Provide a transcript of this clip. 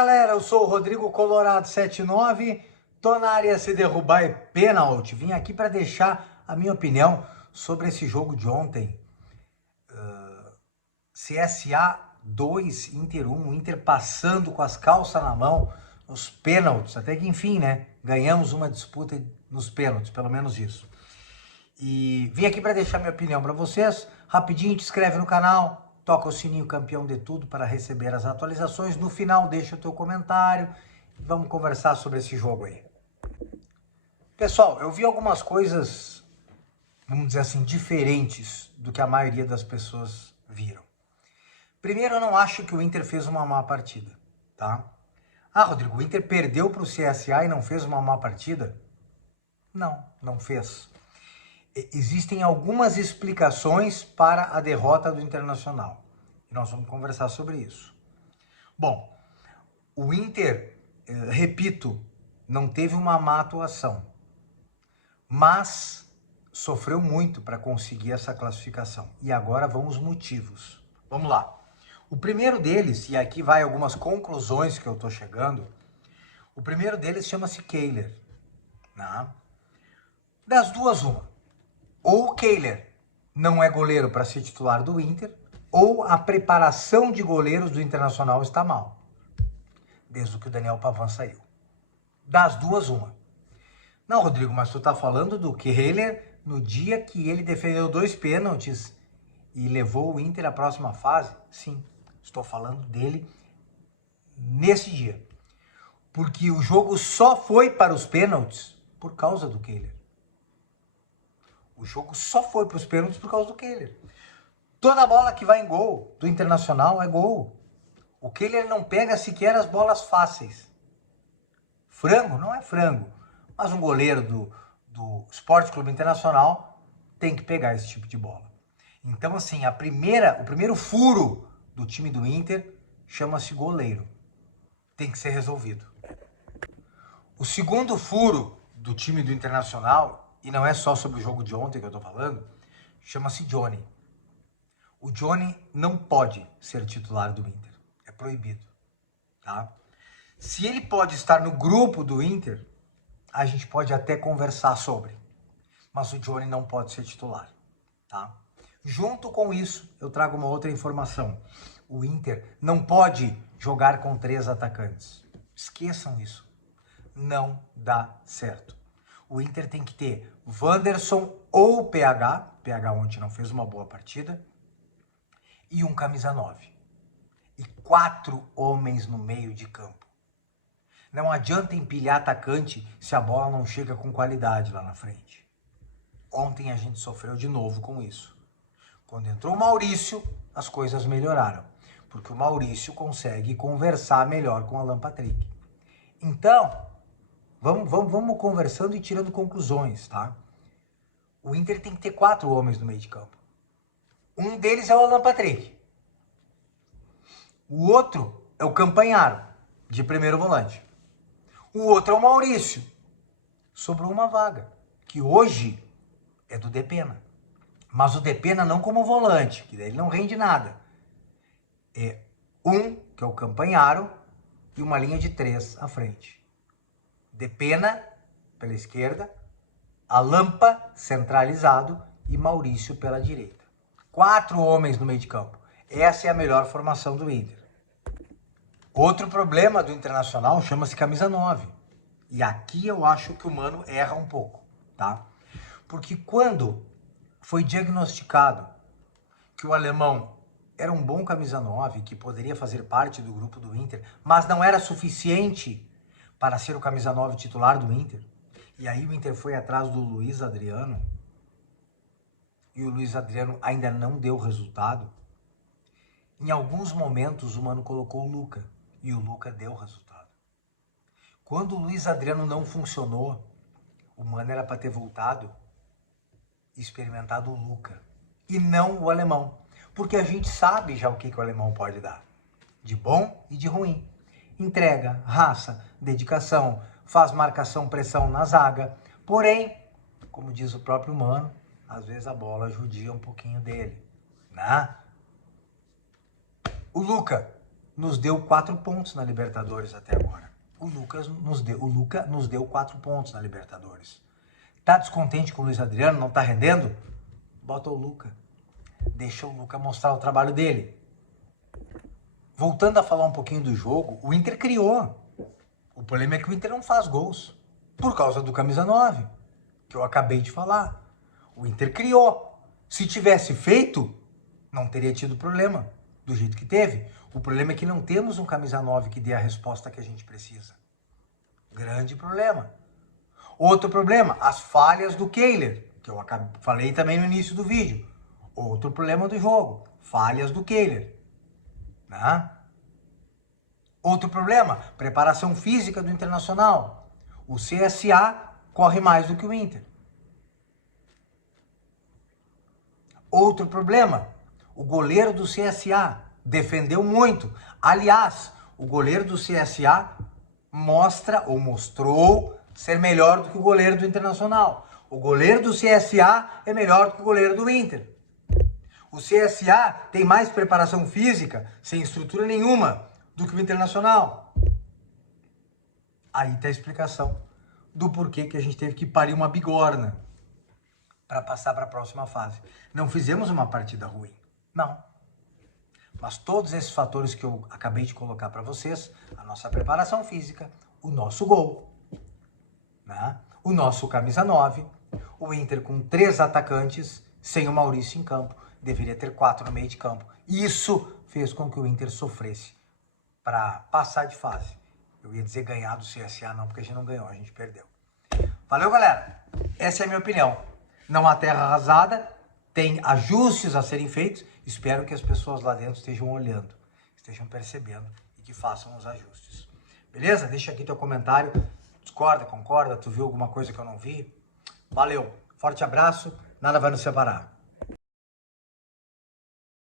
galera, eu sou o Rodrigo Colorado 79, tô na área, se derrubar é pênalti. Vim aqui para deixar a minha opinião sobre esse jogo de ontem. CSA 2, Inter 1, Inter passando com as calças na mão nos pênaltis, até que enfim, né, ganhamos uma disputa nos pênaltis, pelo menos isso. E vim aqui para deixar minha opinião para vocês. Rapidinho, te inscreve no canal, toca o sininho campeão de tudo para receber as atualizações. No final, deixa o teu comentário e vamos conversar sobre esse jogo aí. Pessoal, eu vi algumas coisas, vamos dizer assim, diferentes do que a maioria das pessoas viram. Primeiro, eu não acho que o Inter fez uma má partida, tá? Ah, Rodrigo, o Inter perdeu para o CSA e não fez uma má partida? Não, não fez. Existem algumas explicações para a derrota do Internacional. E nós vamos conversar sobre isso. Bom, o Inter, repito, não teve uma má atuação, mas sofreu muito para conseguir essa classificação. E agora vão os motivos. Vamos lá. O primeiro deles, e aqui vai algumas conclusões que eu estou chegando, o primeiro deles chama-se Kehler. Né? Das duas, uma. Ou o Kehler não é goleiro para ser titular do Inter, ou a preparação de goleiros do Internacional está mal, desde que o Daniel Pavan saiu. Das duas, uma. Não, Rodrigo, mas tu está falando do Kehler no dia que ele defendeu 2 pênaltis e levou o Inter à próxima fase? Sim, estou falando dele nesse dia. Porque o jogo só foi para os pênaltis por causa do Kehler. O jogo só foi para os pênaltis por causa do Kehler. Toda bola que vai em gol do Internacional é gol. O Kehler não pega sequer as bolas fáceis. Frango não é frango. Mas um goleiro do Sport Clube Internacional tem que pegar esse tipo de bola. Então, assim, o primeiro furo do time do Inter chama-se goleiro. Tem que ser resolvido. O segundo furo do time do Internacional, e não é só sobre o jogo de ontem que eu tô falando, chama-se Johnny. O Johnny não pode ser titular do Inter. É proibido. Tá? Se ele pode estar no grupo do Inter, a gente pode até conversar sobre. Mas o Johnny não pode ser titular. Tá? Junto com isso, eu trago uma outra informação. O Inter não pode jogar com 3 atacantes. Esqueçam isso. Não dá certo. O Inter tem que ter Wanderson ou PH. PH ontem não fez uma boa partida. E um camisa 9. E 4 homens no meio de campo. Não adianta empilhar atacante se a bola não chega com qualidade lá na frente. Ontem a gente sofreu de novo com isso. Quando entrou o Maurício, as coisas melhoraram. Porque o Maurício consegue conversar melhor com o Alan Patrick. Então, vamos conversando e tirando conclusões, tá? O Inter tem que ter 4 homens no meio de campo. Um deles é o Alan Patrick. O outro é o Campanharo, de primeiro volante. O outro é o Maurício. Sobrou uma vaga, que hoje é do Depena. Mas o Depena não como volante, que daí ele não rende nada. É um, que é o Campanharo, e uma linha de 3 à frente. Depena pela esquerda, Alampa centralizado e Maurício pela direita. 4 homens no meio de campo. Essa é a melhor formação do Inter. Outro problema do Internacional chama-se camisa 9. E aqui eu acho que o Mano erra um pouco, tá? Porque quando foi diagnosticado que o alemão era um bom camisa 9, que poderia fazer parte do grupo do Inter, mas não era suficiente para ser o camisa 9 titular do Inter, e aí o Inter foi atrás do Luiz Adriano, e o Luiz Adriano ainda não deu resultado, em alguns momentos o Mano colocou o Luca, e o Luca deu resultado. Quando o Luiz Adriano não funcionou, o Mano era para ter voltado e experimentado o Luca, e não o alemão. Porque a gente sabe já o que o alemão pode dar, de bom e de ruim. Entrega, raça, dedicação, faz marcação, pressão na zaga. Porém, como diz o próprio Mano, às vezes a bola judia um pouquinho dele, né? O Luca nos deu 4 pontos na Libertadores até agora. O Luca nos deu 4 pontos na Libertadores. Tá descontente com o Luiz Adriano? Não tá rendendo? Bota o Luca. Deixa o Luca mostrar o trabalho dele. Voltando a falar um pouquinho do jogo, o Inter criou. O problema é que o Inter não faz gols. Por causa do camisa 9, que eu acabei de falar. O Inter criou. Se tivesse feito, não teria tido problema do jeito que teve. O problema é que não temos um camisa 9 que dê a resposta que a gente precisa. Grande problema. Outro problema, as falhas do Kehler, que eu falei também no início do vídeo. Outro problema do jogo, falhas do Kehler. Né? Outro problema, preparação física do Internacional. O CSA corre mais do que o Inter. Outro problema, o goleiro do CSA defendeu muito. Aliás, o goleiro do CSA mostrou ser melhor do que o goleiro do Internacional. O goleiro do CSA é melhor do que o goleiro do Inter. O CSA tem mais preparação física, sem estrutura nenhuma, do que o Internacional. Aí está a explicação do porquê que a gente teve que parir uma bigorna para passar para a próxima fase. Não fizemos uma partida ruim, não. Mas todos esses fatores que eu acabei de colocar para vocês, a nossa preparação física, o nosso gol, né? O nosso camisa 9, o Inter com 3 atacantes, sem o Maurício em campo, deveria ter 4 no meio de campo. Isso fez com que o Inter sofresse para passar de fase. Eu ia dizer ganhar do CSA, não, porque a gente não ganhou, a gente perdeu. Valeu, galera? Essa é a minha opinião. Não há terra arrasada, tem ajustes a serem feitos. Espero que as pessoas lá dentro estejam olhando, estejam percebendo e que façam os ajustes. Beleza? Deixa aqui teu comentário. Discorda, concorda? Tu viu alguma coisa que eu não vi? Valeu, forte abraço, nada vai nos separar.